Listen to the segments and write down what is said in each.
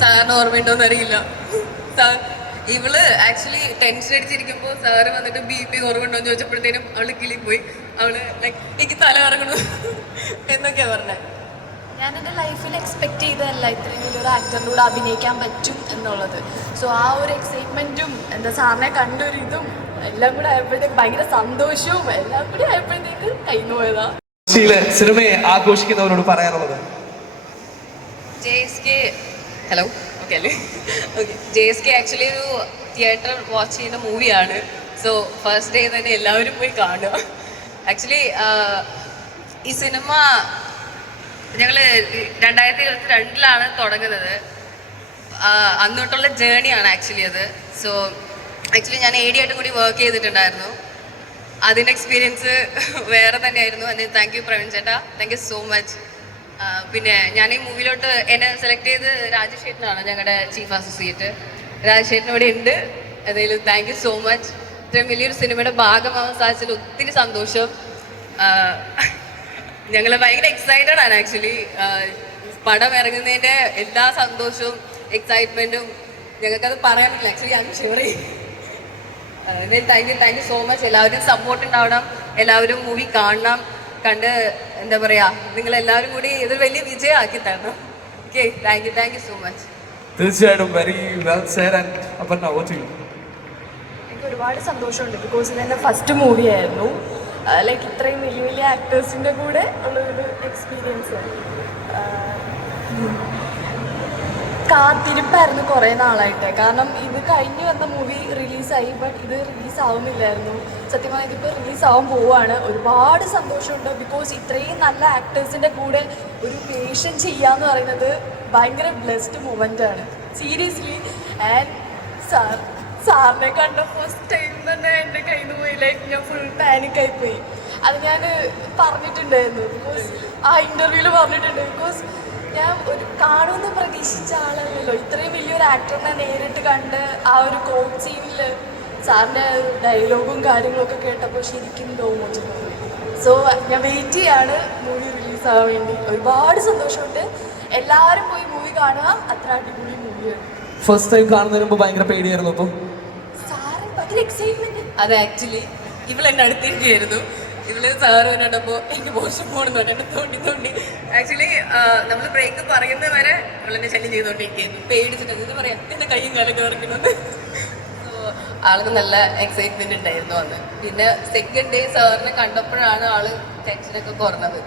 സാറിന് ഓർമ്മയുണ്ടോ അറിയില്ല. സാർ ഇവൾ ആക്ച്വലി ടെൻഷൻ അടിച്ചിരിക്കുമ്പോൾ സാറ് വന്നിട്ട് ബി പി ഓർമ്മയുണ്ടോന്ന് ചോദിച്ചപ്പോഴത്തേനും അവൾ കിളി പോയി അവൾ ലൈക്ക് എനിക്ക് തല കറങ്ങണു. എന്നൊക്കെയാ പറഞ്ഞത് ഞാൻ എന്റെ ലൈഫിൽ എക്സ്പെക്ട് ചെയ്തതല്ല ഇത്രയും വലിയൊരു ആക്ടറിന്റെ കൂടെ അഭിനയിക്കാൻ പറ്റും എന്നുള്ളത്. സോ ആ ഒരു എക്സൈറ്റ്മെന്റും എന്താ സാറിനെ കണ്ടൊരു ഇതും എല്ലാം കൂടെ ആയപ്പോഴത്തേക്ക് ഭയങ്കര സന്തോഷവും എല്ലാം കൂടെ ആയപ്പോഴത്തേക്ക് കഴിഞ്ഞു പോയതാ സിനിമയെ ആഘോഷിക്കുന്നവരോട് പറയാനുള്ളത് J S K hello okay അല്ലേ? Okay J S K actually ഒരു തിയേറ്റർ വാച്ച് ചെയ്യുന്ന മൂവിയാണ് സോ ഫസ്റ്റ് ഡേ തന്നെ എല്ലാവരും പോയി കാണുക. ആക്ച്വലി ഈ സിനിമ ഞങ്ങൾ രണ്ടായിരത്തി ഇരുപത്തി രണ്ടിലാണ് തുടങ്ങുന്നത് അന്നോട്ടുള്ള ജേണിയാണ് ആക്ച്വലി അത്. സോ ആക്ച്വലി ഞാൻ എ ഡി ആയിട്ട് കൂടി വർക്ക് ചെയ്തിട്ടുണ്ടായിരുന്നു. അതിന്റെ എക്സ്പീരിയൻസ് വേറെ തന്നെയായിരുന്നു. അതിന് താങ്ക് യു പ്രവീൺ ചേട്ടാ. താങ്ക് യു സോ മച്ച് പിന്നെ ഞാൻ ഈ മൂവിയിലോട്ട് എന്നെ സെലക്ട് ചെയ്ത് രാജശേഖരനാണ് ഞങ്ങളുടെ ചീഫ് അസോസിയേറ്റ് രാജശേഖരൻ ഇവിടെ ഉണ്ട് എന്തായാലും താങ്ക് യു സോ മച്ച് ഇത്രയും വലിയൊരു സിനിമയുടെ ഭാഗമാവാൻ സാധിച്ചതിൽ ഒത്തിരി സന്തോഷം. ഞങ്ങൾ ഭയങ്കര എക്സൈറ്റഡ് ആണ് ആക്ച്വലി പടം ഇറങ്ങുന്നതിന്റെ എല്ലാ സന്തോഷവും എക്സൈറ്റ്മെന്റും ഞങ്ങൾക്കത് പറയാൻ പറ്റില്ല. ആക്ച്വലി ഞാൻ ഷെയർ ചെയ്യും thank you thank you so much എല്ലാവരും സപ്പോർട്ട് ഉണ്ടാവണം. എല്ലാവരും മൂവി കാണണം. കണ്ട് എന്താ പറയാ നിങ്ങൾ എല്ലാവരും കൂടി ഇതൊരു വലിയ വിജയമാക്കി തരണം okay thank you thank you so much തീർച്ചയായിട്ടും very well said and Aparna എനിക്ക് ഒരുപാട് സന്തോഷമുണ്ട് ബിക്കോസ് ഇത് എന്റെ ഫസ്റ്റ് മൂവി ആയിരുന്നു. ലൈക്ക് ഇത്രയും വലിയ വലിയ ആക്ടേഴ്സിന്റെ കൂടെ ഉള്ളൊരു എക്സ്പീരിയൻസ് കാത്തിരിപ്പായിരുന്നു കുറേ നാളായിട്ട്. കാരണം ഇത് കഴിഞ്ഞ് വന്ന മൂവി റിലീസായി ബട്ട് ഇത് റിലീസ് ആവുന്നില്ലായിരുന്നു. സത്യമായി ഇതിപ്പോൾ റിലീസ് ആവാൻ പോവുകയാണ് ഒരുപാട് സന്തോഷമുണ്ട്. ബിക്കോസ് ഇത്രയും നല്ല ആക്ടേഴ്സിന്റെ കൂടെ ഒരു പേഷൻ ചെയ്യാന്ന് പറയുന്നത് ഭയങ്കര ബ്ലെസ്ഡ് മൂമെന്റ് ആണ്. സീരിയസ്ലി ആൻഡ് സാർ സാറിനെ കണ്ട ഫസ്റ്റ് ടൈം തന്നെ എന്റെ കയ്യിൽ നിന്ന് പോയി. ലൈക്ക് ഞാൻ ഫുൾ പാനിക്കായി പോയി അത് ഞാൻ പറഞ്ഞിട്ടുണ്ടായിരുന്നു. ബിക്കോസ് ആ ഇന്റർവ്യൂവിൽ പറഞ്ഞിട്ടുണ്ട്. ബിക്കോസ് ഞാൻ ഒരു കാണുമെന്ന് പ്രതീക്ഷിച്ച ആളല്ലല്ലോ. ഇത്രയും വലിയൊരു ആക്ടറിനെ നേരിട്ട് കണ്ട് ആ ഒരു കോച്ച് സീനിൽ സാറിന്റെ ഡയലോഗും കാര്യങ്ങളൊക്കെ കേട്ടപ്പോൾ ശരിക്കും തോന്നുന്നു. സോ ഞാൻ വെയിറ്റ് ചെയ്യാണ് മൂവി റിലീസ് ആവാൻ വേണ്ടി. ഒരുപാട് സന്തോഷമുണ്ട്. എല്ലാവരും പോയി മൂവി കാണുക. അത്ര അടിപൊളി മൂവിയാണ് ഫസ്റ്റ് ടൈം കാണുന്നതിന് മുമ്പ് ഭയങ്കര പേടിയായിരുന്നു അപ്പോൾ സാറ് ഭയങ്കര എക്സൈറ്റ്മെന്റ് അത് ആക്ച്വലി ഇവൾ എന്നെ അടുത്തിരിക്കുകയായിരുന്നു. ഇവൾ സാറ് പറഞ്ഞപ്പോൾ എനിക്ക് മോശം പോകണമെന്ന് പറഞ്ഞിട്ട് തോണ്ടി തോണ്ടി. ആക്ച്വലി നമ്മൾ ബ്രേക്ക് പറയുന്ന വരെ ഇവളെന്നെ ശല്യം ചെയ്തോണ്ടിരിക്കുന്നു പേടിച്ചിട്ട് ഇത് പറയാം എന്റെ കൈ കാലൊക്കെ കയറിക്കുന്നു സോ ആൾക്ക് നല്ല എക്സൈറ്റ്മെന്റ് ഉണ്ടായിരുന്നു അന്ന്. പിന്നെ സെക്കൻഡ് ഡേ സാറിനെ കണ്ടപ്പോഴാണ് ആൾ ടെൻഷനൊക്കെ കുറഞ്ഞത്.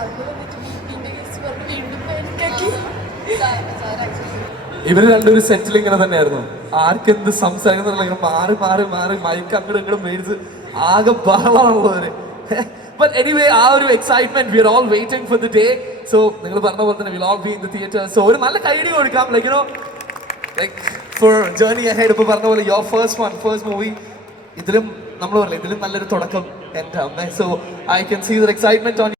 അതുപോലെ വീണ്ടും സാർ ആക്ച്വലി ഇവർ രണ്ടൊരു സെറ്റിൽ ഇങ്ങനെ തന്നെയായിരുന്നു. ആർക്കെന്ത് സംസാരിക്കുന്ന മാറി മാറി മാറി മൈക്ക് അങ്ങോട്ട് ഇങ്ങോട്ട് മേടിച്ച് ആകെ ബഹളമാണുള്ളവര് ബട്ട് എനിവേ ആ ഒരു excitement we are all waiting for the day so നിങ്ങൾ പറഞ്ഞ പോലെ തന്നെ will all be in the theatre so ഒരു നല്ല കൈഡി കൊടുക്കാം. Like you know like for journey ahead ഇപ്പോൾ പറഞ്ഞ പോലെ your first one first movie ഇതിലും നമ്മൾ പറയില്ല ഇതിലും നല്ലൊരു തുടക്കം എന്റെ അമ്മ. So I can see their excitement on